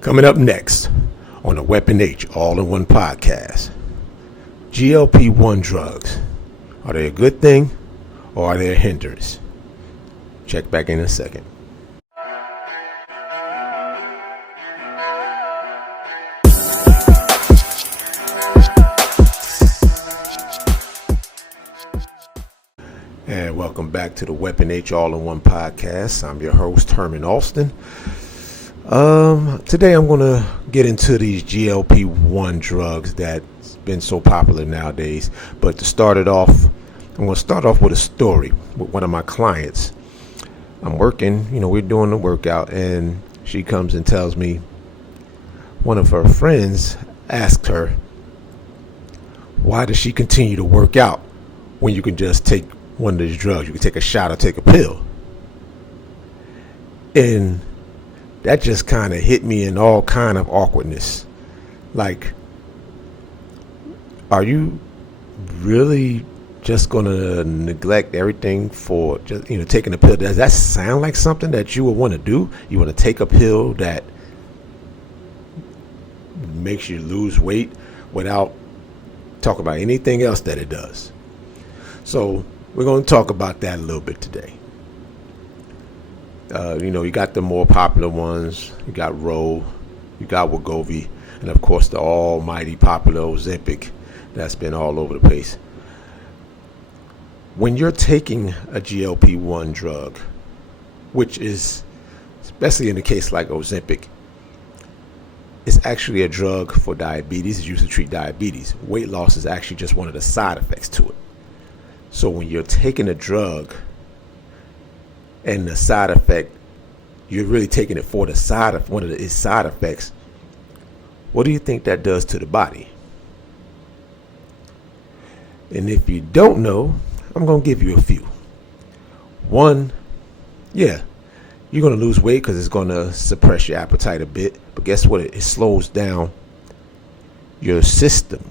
Coming up next on the Weapon H All-in-One podcast, GLP-1 drugs. Are they a good thing or are they a hindrance? Check back in a second. And welcome back to the Weapon H All-in-One podcast. I'm your host, Herman Alston. Today I'm going to get into these GLP-1 drugs that's been so popular nowadays. But to start it off, I'm going to start off with a story with one of my clients. I'm working, we're doing the workout, and she comes and tells me one of her friends asked her, why does she continue to work out when you can just take one of these drugs? You can take a shot or take a pill. And that just kind of hit me in all kind of awkwardness. Like, are you really just going to neglect everything for just, taking a pill? Does that sound like something that you would want to do? You want to take a pill that makes you lose weight without talking about anything else that it does? So we're going to talk about that a little bit today. You got the more popular ones. You got Roe, you got Wegovy, and of course the almighty popular Ozempic that's been all over the place. When you're taking a GLP-1 drug, which is, especially in the case like Ozempic, it's actually a drug for diabetes. It's used to treat diabetes. Weight loss is actually just one of the side effects to it. So when you're taking a drug and the side effect, you're really taking it for the one of its side effects, what do you think that does to the body? And if you don't know, I'm going to give you a few. One, you're going to lose weight because it's going to suppress your appetite a bit. But guess what? It slows down your system.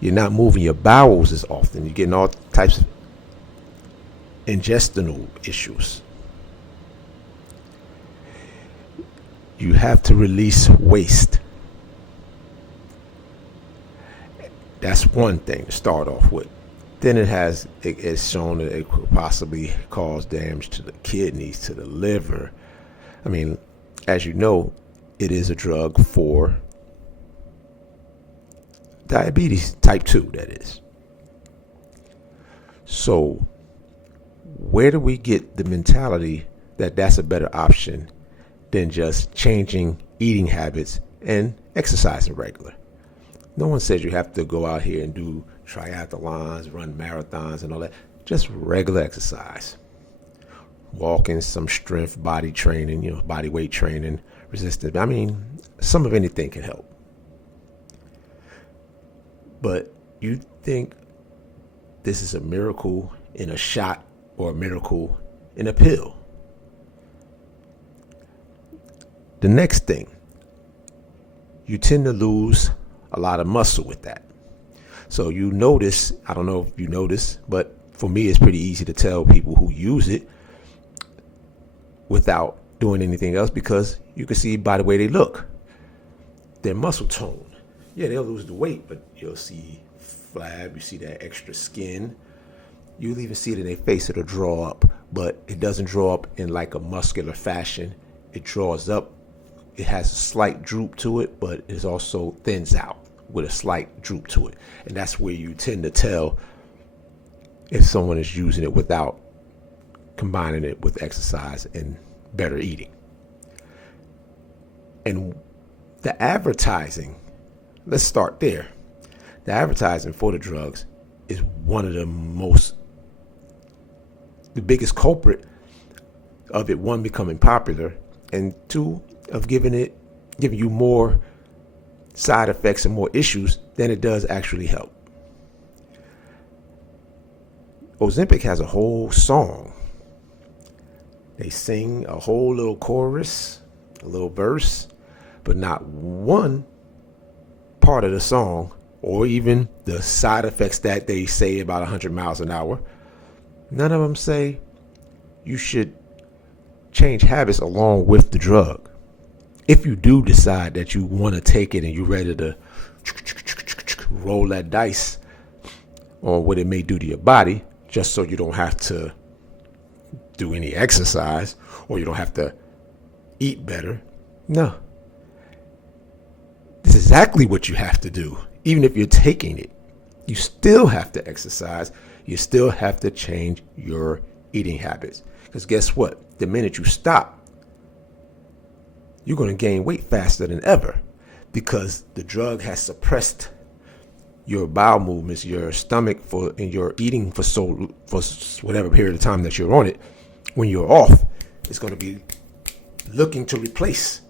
You're not moving your bowels as often. You're getting all types of intestinal issues. You have to release waste. That's one thing to start off with. Then it's shown that it could possibly cause damage to the kidneys, to the liver. I mean, as you know, it is a drug for diabetes type 2, that is. So where do we get the mentality that that's a better option than just changing eating habits and exercising regular? No one says you have to go out here and do triathlons, run marathons and all that. Just regular exercise. Walking, some strength, body training, body weight training, resistance. I mean, some of anything can help. But you think this is a miracle in a shot or a miracle in a pill? The next thing, you tend to lose a lot of muscle with that. So you notice, I don't know if you notice, but for me it's pretty easy to tell people who use it without doing anything else, because you can see by the way they look, their muscle tone. Yeah, they'll lose the weight, but you'll see flab, you see that extra skin. You'll even see it in their face. It'll draw up, but it doesn't draw up in like a muscular fashion. It draws up. It has a slight droop to it, but it also thins out with a slight droop to it. And that's where you tend to tell if someone is using it without combining it with exercise and better eating. And the advertising, let's start there. The advertising for the drugs is one of the biggest culprit of it, one, becoming popular, and two, of giving you more side effects and more issues than it does actually help. Ozempic has a whole song. They sing a whole little chorus, a little verse, but not one part of the song or even the side effects that they say about 100 miles an hour. None of them say you should change habits along with the drug. If you do decide that you want to take it and you're ready to roll that dice on what it may do to your body, just so you don't have to do any exercise or you don't have to eat better. No. This is exactly what you have to do. Even if you're taking it, you still have to exercise. You still have to change your eating habits. Because guess what? The minute you stop, you're going to gain weight faster than ever because the drug has suppressed your bowel movements, your stomach and your eating for whatever period of time that you're on it. When you're off, it's going to be looking to replace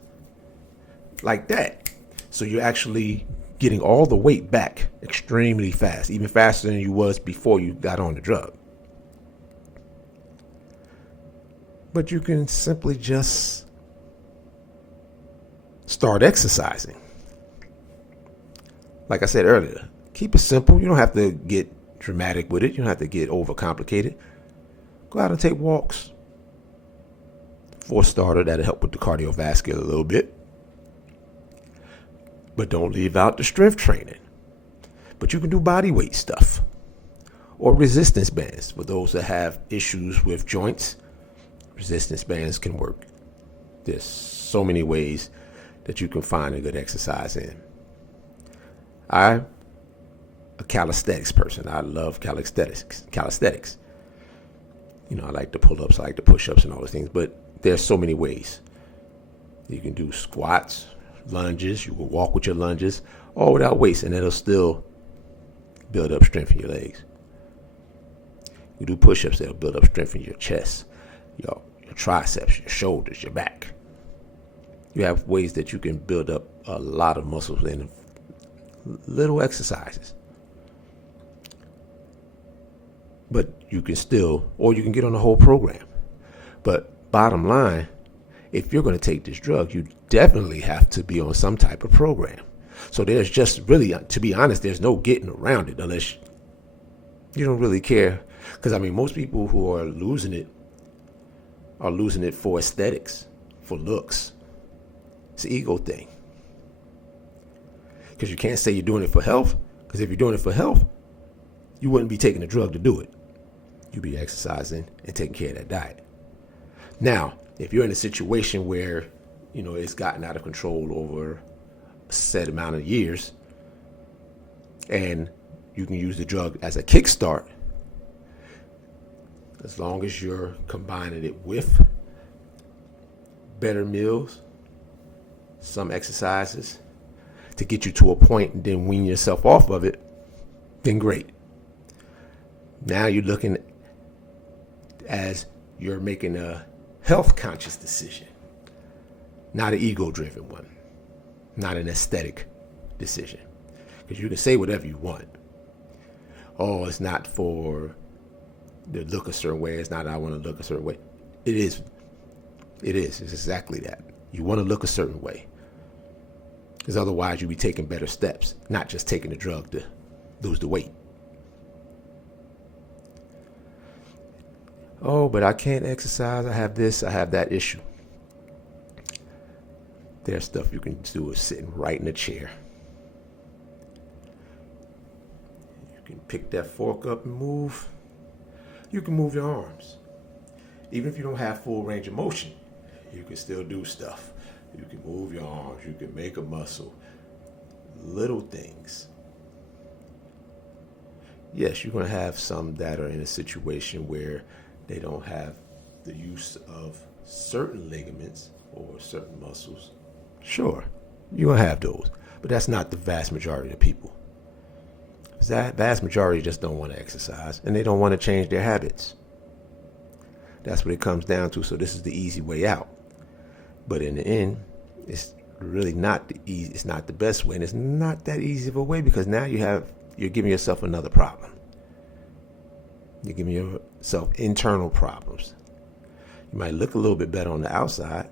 like that. So you're actually getting all the weight back extremely fast, even faster than you was before you got on the drug. But you can simply just start exercising. Like I said earlier, keep it simple. You don't have to get dramatic with it. You don't have to get overcomplicated. Go out and take walks. For a starter, that'll help with the cardiovascular a little bit. But don't leave out the strength training. But you can do body weight stuff or resistance bands. For those that have issues with joints, resistance bands can work. There's so many ways that you can find a good exercise in. I'm a calisthenics person. I love calisthenics. You know, I like the pull-ups, I like the push-ups and all those things, but there's so many ways. You can do squats, lunges, you can walk with your lunges, all without weights, and it'll still build up strength in your legs. You do push-ups, that'll build up strength in your chest, your triceps, your shoulders, your back. You have ways that you can build up a lot of muscles in little exercises. But you can still, or you can get on the whole program. But bottom line, if you're going to take this drug, you definitely have to be on some type of program. So there's just really, to be honest, there's no getting around it unless you don't really care. Because, I mean, most people who are losing it for aesthetics, for looks. It's an ego thing. Because you can't say you're doing it for health. Because if you're doing it for health, you wouldn't be taking a drug to do it. You'd be exercising and taking care of that diet. Now, if you're in a situation where, you know, it's gotten out of control over a set amount of years, and you can use the drug as a kickstart, as long as you're combining it with better meals, some exercises to get you to a point and then wean yourself off of it, then great. Now you're looking as you're making a health conscious decision, not an ego driven one, not an aesthetic decision. Because you can say whatever you want. Oh, it's not for to look a certain way. It's not I want to look a certain way. It is. It's exactly that. You want to look a certain way. Because otherwise you'll be taking better steps, not just taking the drug to lose the weight. Oh, but I can't exercise. I have this, I have that issue. There's stuff you can do is sitting right in a chair. You can pick that fork up and move. You can move your arms. Even if you don't have full range of motion, you can still do stuff. You can move your arms. You can make a muscle. Little things. Yes, you're going to have some that are in a situation where they don't have the use of certain ligaments or certain muscles. Sure, you're going to have those. But that's not the vast majority of people. That vast majority just don't want to exercise and they don't want to change their habits. That's what it comes down to. So this is the easy way out. But in the end, it's really not the easy. It's not the best way, and it's not that easy of a way because now you're giving yourself another problem. You're giving yourself internal problems. You might look a little bit better on the outside,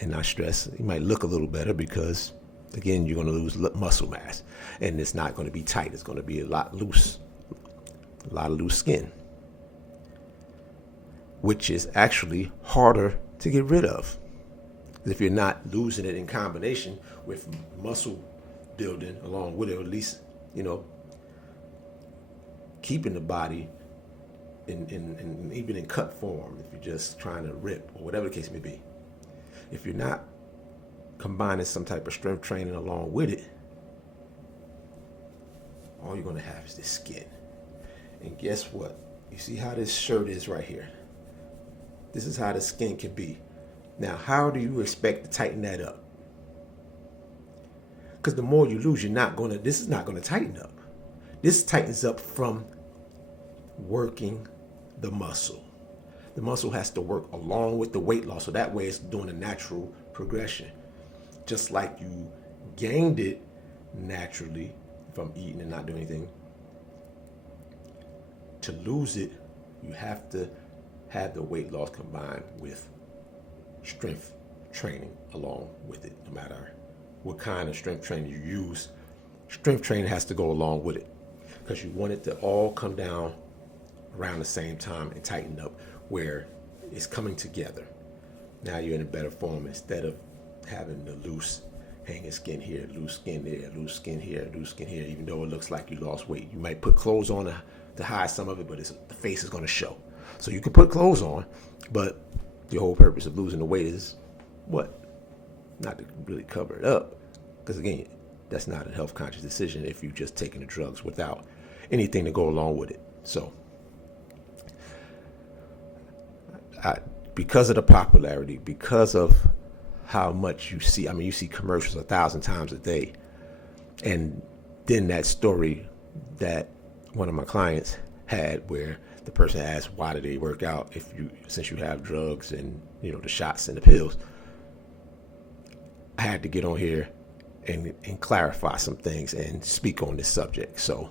and not stress. You might look a little better because, again, you're going to lose muscle mass, and it's not going to be tight. It's going to be a lot of loose skin, which is actually harder to get rid of. If you're not losing it in combination with muscle building along with it, or at least, keeping the body in even in cut form, if you're just trying to rip or whatever the case may be. If you're not combining some type of strength training along with it, all you're going to have is this skin. And guess what? You see how this shirt is right here? This is how the skin can be. Now, how do you expect to tighten that up? Because the more you lose, this is not going to tighten up. This tightens up from working the muscle. The muscle has to work along with the weight loss, so that way it's doing a natural progression. Just like you gained it naturally from eating and not doing anything, to lose it, you have to have the weight loss combined with strength training along with it. No matter what kind of strength training you use, strength training has to go along with it, because you want it to all come down around the same time and tighten up where it's coming together. Now you're in a better form, instead of having the loose hanging skin here, loose skin there, loose skin here, loose skin here. Even though it looks like you lost weight, you might put clothes on to hide some of it, but the face is going to show. So you can put clothes on, but the whole purpose of losing the weight is what? Not to really cover it up, because again, that's not a health conscious decision if you're just taking the drugs without anything to go along with it. So because of the popularity, because of how much you see, you see commercials 1,000 times a day. And then that story that one of my clients had, where the person asked, why do they work out since you have drugs and, the shots and the pills? I had to get on here and clarify some things and speak on this subject. So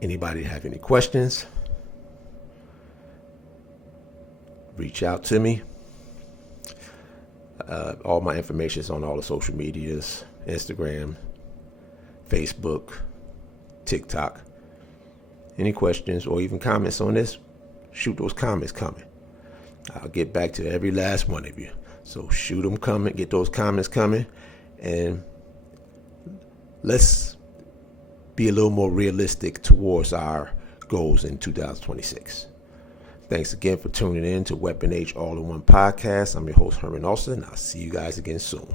anybody have any questions, reach out to me. All my information is on all the social medias: Instagram, Facebook, TikTok. Any questions or even comments on this, shoot those comments coming. I'll get back to every last one of you. So shoot them coming, get those comments coming, and let's be a little more realistic towards our goals in 2026. Thanks again for tuning in to Weapon H All-in-One Podcast. I'm your host, Herman Austin. I'll see you guys again soon.